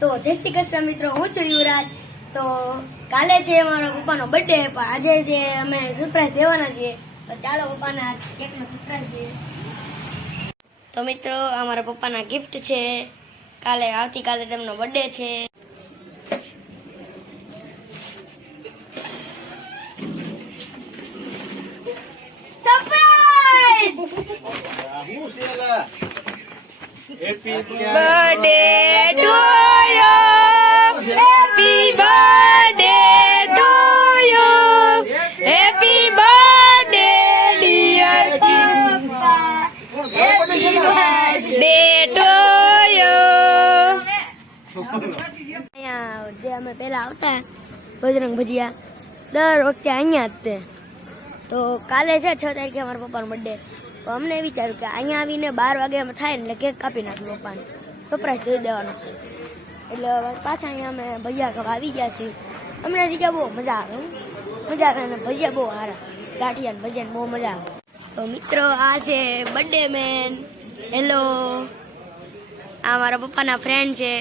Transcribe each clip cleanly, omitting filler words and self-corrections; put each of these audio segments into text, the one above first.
તો જય શ્રી કૃષ્ણ મિત્રો, હું છું યુવરાજ. તો કાલે છે મારા પપ્પાનો બર્થડે, પણ આજે જે અમે સરપ્રાઈઝ દેવાના છીએ, તો ચાલો પપ્પાના કેકનો સરપ્રાઈઝ દઈએ. તો મિત્રો, આ મારા પપ્પાના ગિફ્ટ છે. આવતીકાલે તેમનો બર્થડે છે. Happy birthday to you. Happy birthday to you. Happy birthday dear Papa. Happy birthday to you. અહીંયા જે અમે પહેલા આવતા બજરંગ ભજીયા દર વખતે અહીંયા જ તે. તો કાલે છે 6 તારીખે મારા પપ્પાનો બર્થડે. તો અમને વિચાર્યું કે અહીંયા આવીને 12 વાગે અમે થાય એટલે કેક કાપી નાખ્યું પપ્પાને, સરપ્રાઈઝ દઈ દેવાનો છે. એટલે પાછા અહીંયા અમે ભજીયા ખાવા આવી ગયા છીએ. અમને જગ્યા બહુ મજા આવે, અને ભજીયા બહુ સારા, ગાંઠિયા ને ભજીયા બહુ મજા આવે. તો મિત્રો, આ છે બર્થડે મેન. હેલો, આ મારા પપ્પાના ફ્રેન્ડ છે.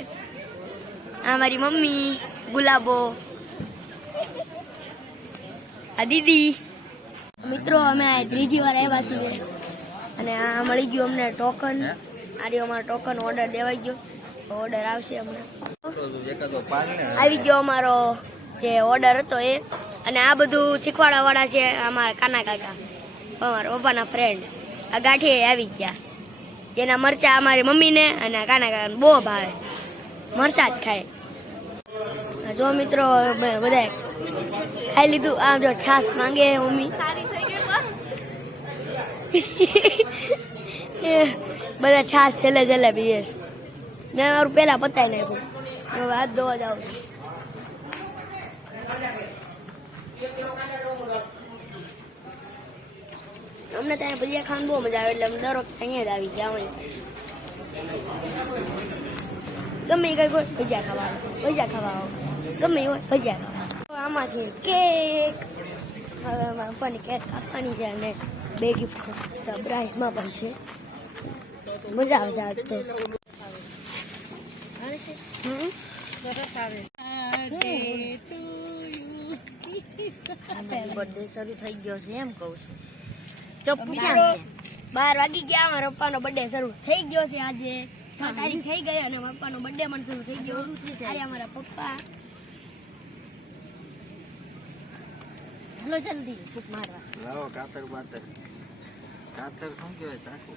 આ મારી મમ્મી ગુલાબો, આ દીદી. મિત્રો, અમે આ ત્રીજી વાર આવ્યા છીએ અને આ મળી ગયું અમને ટોકન. આ રહ્યો અમારો ટોકન, ઓર્ડર દેવાઈ ગયો. ઓર્ડર આવશે હમણાં. આવી ગયો અમારો જે ઓર્ડર હતો એ. અને આ બધું શીખવાડવા વાળા છે અમારા કાના કાકા, અમારા પપ્પાના ફ્રેન્ડ. આ ગાંઠિયા આવી ગયા, જેના મરચા અમારી મમ્મીને અને કાના કાકાને બહુ ભાવે, મરચા જ ખાય. જો મિત્રો, બધા ખાઈ લીધું. આમ જો છાશ માંગે મમ્મી. બધા છાશ છેલ્લે પીવે છે. મેં મારું પેલા પતાવી નાખ્યું, હવે હાથ ધોવા જાઉં છું. અમને ત્યાં ભજીયા ખાવાનું બહુ મજા આવે, એટલે અમે દર વખતે અહીંયા જ આવી ગયા હોય. ગમે કઈ હોય ભજીયા ખાવા આવો, ગમે હોય ભજીયા ખાવા. આમાં છે કેક. હવે અમારા પપ્પાની કેક કાપવાની છે અને 2 ગિફ્ટ સરપ્રાઈઝમાં પણ છે. મજા આવશે આ વખતે. સરસ આવે. બર્થડે શરૂ થઈ ગયો છે એમ કહું છું. ચપ્પુ ક્યાં છે? 12 વાગી ગયા. મારા પપ્પાનો બર્થડે શરૂ થઈ ગયો છે. આજે 6 તારીખ થઈ ગઈ અને મારા પપ્પાનો બર્થડે પણ શરૂ થઈ ગયો. અરે અમારા પપ્પા, હાલો જલ્દી ફૂટ મારવા. લાવો કાતર બાતર. કાતર શું કહેવાય? ચાકુ.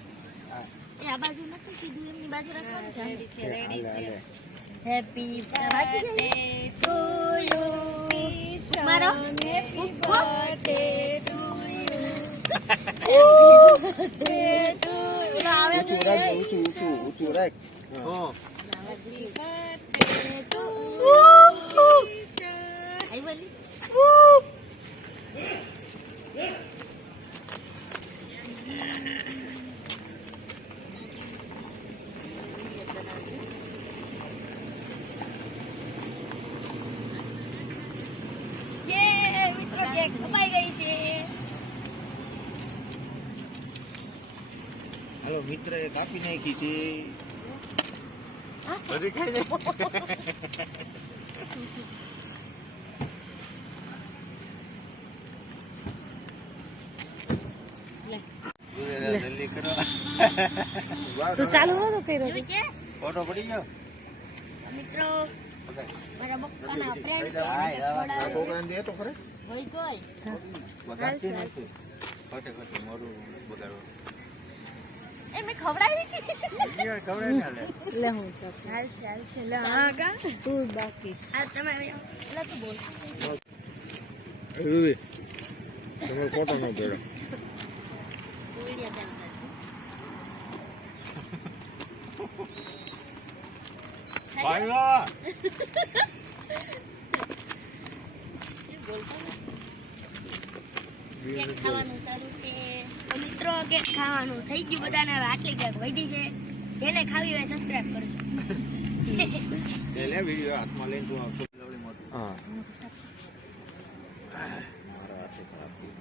એ આ બાજુ નથી, સીધું એમની બાજુ રાખવાનું છે. રેડી છે. Happy birthday to you. મારો હેપી બર્થડે ટુ યુ. ઊંચું રાખ, ઊંચું રાખ. Happy birthday to you. આઈ બોલી. મિત્રો, કેક કપાઈ ગઈ છે. હાલો, મિત્ર એ કાપી નાખી છે. બધી ખાઈ જાય. જલ્દી કરો. તો ચાલુ હતો કર્યો ફોટો પડી ગયો. મિત્રો, મારા પપ્પાના ફ્રેન્ડ છોકરાને દે તો ખરે. હોય કોઈ બગાડતી નથી. ખોટે મોરું બગાડવું. એ મેં ખવડાવી હતી. ખબર ને હાલે. લે હું હાલશે લે. હા કા તું બાકી છે. આ તમે એટલે તું બોલ. તમારો ફોટો ન પડ્યો. કેક ખાવાનું સારું છે. તો મિત્રો, કેક ખાવાનું થઈ ગયું બધાને. હવે આટલી કેક વધી છે. જેને ખાવી હોય સબસ્ક્રાઇબ કરજો. લે વિડિયો હાથમાં લઈને તું આવજો. હા. મારા હાથે કાપી.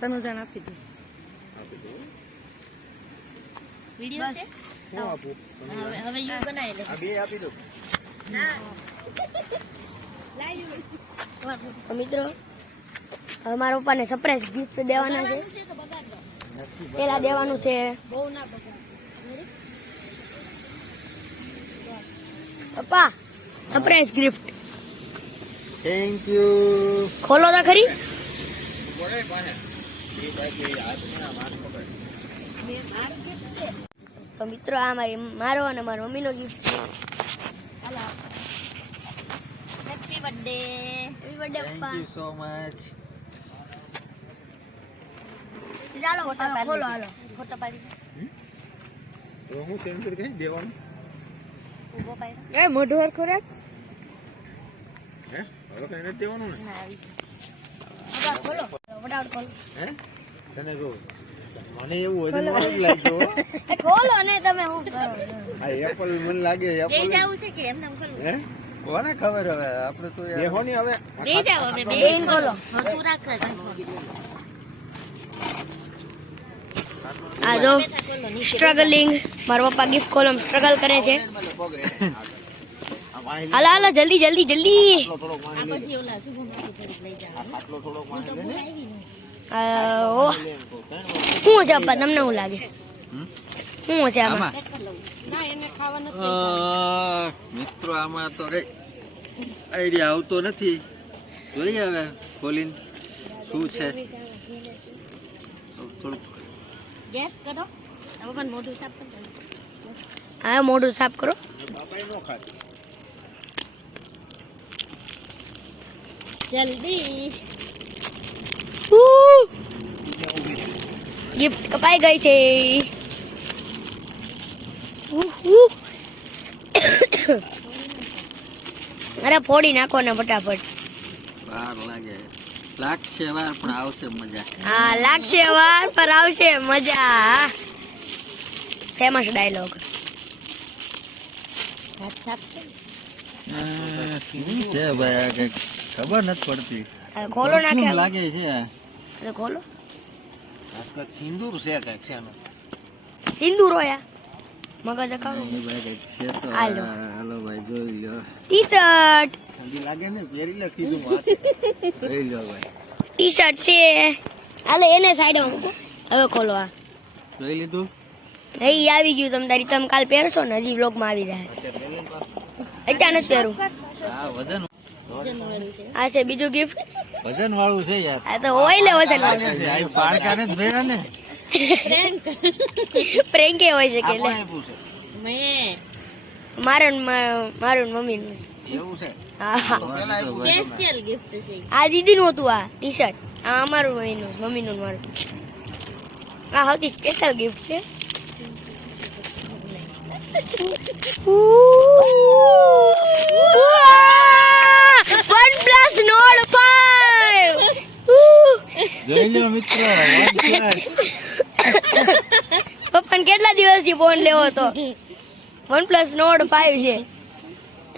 તને જાણ આપી દે. આપી દઉં. વિડિયો છે હું આપું? હવે યુ બનાવી લે આ બે આપી દઉં. તો મિત્રો હવે મારા પપ્પાને સરપ્રાઈઝ ગિફ્ટ દેવાના છે. પેલા દેવાનું છે બહુ ના બગાડ પપ્પા સરપ્રાઈઝ ગિફ્ટ થેન્ક યુ. ખોલો તો ખરી. બોલે પાસે એ બાકી હાથમાં માર પકડ. તો મિત્રો આ મારો અને મારી મમ્મીનો ગિફ્ટ છે. Happy birthday happy birthday thank પપ્પા. You so much. ચાલો પપ્પા ખોલો હાલો. ફોટો પાડી તો હું સેન્સર કઈ દેવાનું? ઉભો પાડી એ મોઢું હરખું રાખ. હે હવે કઈ નથી દેવાનું ને? પપ્પા ખોલો ફટાફટ ખોલો. હે તને કહું મને એવું વજન વાળું જ લાગ્યું હો. એ ખોલો ને તમે શું કરો છો? આ એપલ મને લાગે દે એપલ. જાવું છે કે એમને ખોલું હે કોને ખબર હવે આપણે તો દેખો ની હવે દે જાવ હવે બેન ખોલો. તું રાખ આ જો સ્ટ્રગલિંગ મારા પપ્પા ગિફ્ટ ખોલો સ્ટ્રગલ કરે છે. હાલો હાલો જલ્દી જલ્દી જલ્દી. થોડોક આ માની લે. પછી ઓલા શુભમ થોડુંક લઈ જાવ આટલો થોડોક માની લે ને. ઓહ શું છે પપ્પા તમને શું લાગે શું છે આમાં? ના એને ખાવા નથી મિત્રો આમાં તો કઈ આઈડિયા આવતો નથી. જોઈએ હવે ખોલીને શું છે. થોડુંક ગેસ કરો હવે પણ મોઢું સાફ કરો હા મોઢું સાફ કરો. જલ્દી ગિફ્ટ કપાઈ ગઈ છે. અરે ફોડી નાખો ને ફટાફટ. વાર લાગશે વાર પણ આવશે મજા. હા લાગશે વાર પર આવશે મજા. Famous dialogue. હાથ સાફ કરો છે ભાઈ આ કઈક ખબર નથી પડતી. ખોલો નાખે લાગે છે ખોલો. સિંદૂર છે કઈક છે એનું. સિંદૂર હોય મગજ અકાળો. ભાઈ કઈક છે તો હાલો. હાલો ભાઈ જોઈ લ્યો. ટી શર્ટ ઠંડી લાગે ને પહેરી લે સીધું હાથ. જોઈ લ્યો ભાઈ. ટી શર્ટ છે. હાલો એને સાઈડમાં મૂકો. હવે ખોલો. આ જોઈ લીધું. એ આવી ગયું તમે તારી તમે કાલ પહેરશો ને હજી વ્લોગમાં આવી જાય. અત્યારે નથી પહેરું. હા વજન આ છે બીજું ગિફ્ટ. વજન વાળું છે યાર. આ તો હોય ને વજન આ પાણકાને જ ભેરા ને. પ્રેન્ક એ હોય છે કે લે કોણ આપ્યું છે? મેં મારું મારું મમ્મીનું છે. એવું છે. હા તો પેલા આપ્યું છે. સ્પેશિયલ ગિફ્ટ છે આ દીદીનું હતું આ ટી શર્ટ. આ અમારું મમ્મીનું ને મારું. આ સૌથી સ્પેશિયલ ગિફ્ટ છે. OnePlus Nord 5. જોઈ લો મિત્રો પપ્પાને કેટલા દિવસથી ફોન લેવો હતો. OnePlus Nord 5 છે.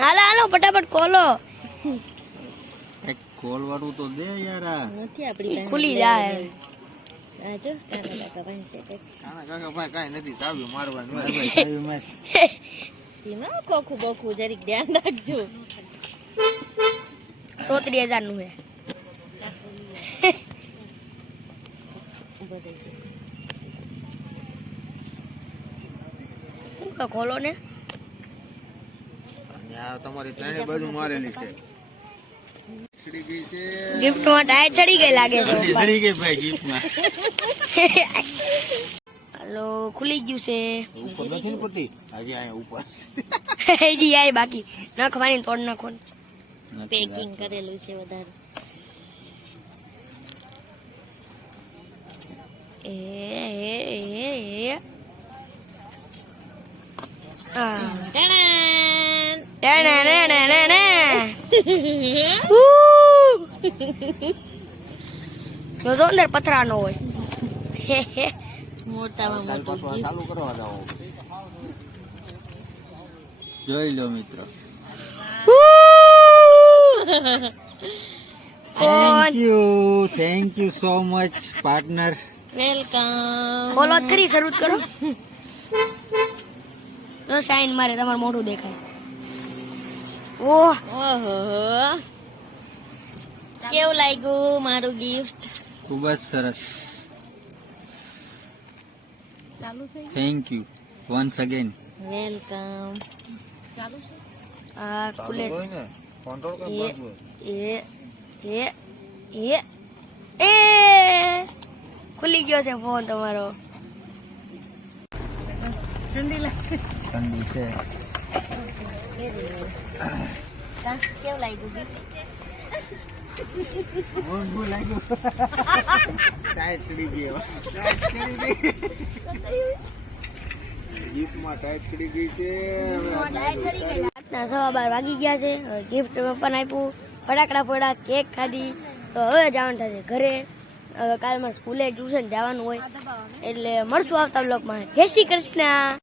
હાલો હાલો ફટાફટ ખોલો. ખોલવાનું તો દે યાર. આ નથી આપણી ખુલી જાય. આ જો કાના કાકા પાસે છે કાના કાકા ભાઈ કાઈ નથી ચાવી મારવાનું. ભાઈ ચાવી માર. એમાં કોખું બોખું જરીક ધ્યાન રાખજો 37,000 નું છે. ઉભો થઈ શું ખોલો ને. આ તમારી ત્રણે બાજુ મારેલી છે. ચડી ગઈ છે. ગિફ્ટ માં ટાયર ચડી ગઈ લાગે છે. ચડી ગઈ ભાઈ ગિફ્ટમાં. હાલો ખુલી ગયું છે. ઉપર નથી ને પડતી હજી અહીંયા ઉપર હજી આય બાકી નાખવાની તોડ નાખો. પેકિંગ કરેલું છે વધારે એ આ જો અંદર પથરા નો હોય. મોટામાં કાલ મોટું પાછું આ ચાલુ કરવા જાવ. જોઈ લો મિત્રો. કોણ thank you so much partner. Welcome. બોલો જ કરી શરૂ કરો તો સાઈન મારે તમારું મોઢું દેખાય. ઓહ ઓહો, કેવું લાગ્યું મારું ગિફ્ટ? ખૂબ જ સરસ. ચાલુ છે. Thank you once again. Welcome. ચાલુ છે. આ ખુલે છે. એ એ ખુલી ગયો છે ફોન તમારો. ઠંડી લાગે. ઠંડી છે. કેવું લાગ્યું ગિફ્ટ? મોંઘું લાગ્યું. ટાઈટ ચડી ગયો. ગીફ્ટમાં ટાઈટ ચડી ગઈ છે. રાતના 12:15 વાગી ગયા છે. હવે ગિફ્ટ પપ્પાને આપ્યું, ફટાકડા ફોડા, કેક ખાધી. તો હવે જવાનું થશે ઘરે. હવે કાલે મારે સ્કૂલે ટ્યુશન જવાનું હોય એટલે મળશું આવતા બ્લોગમાં. જય શ્રી કૃષ્ણ.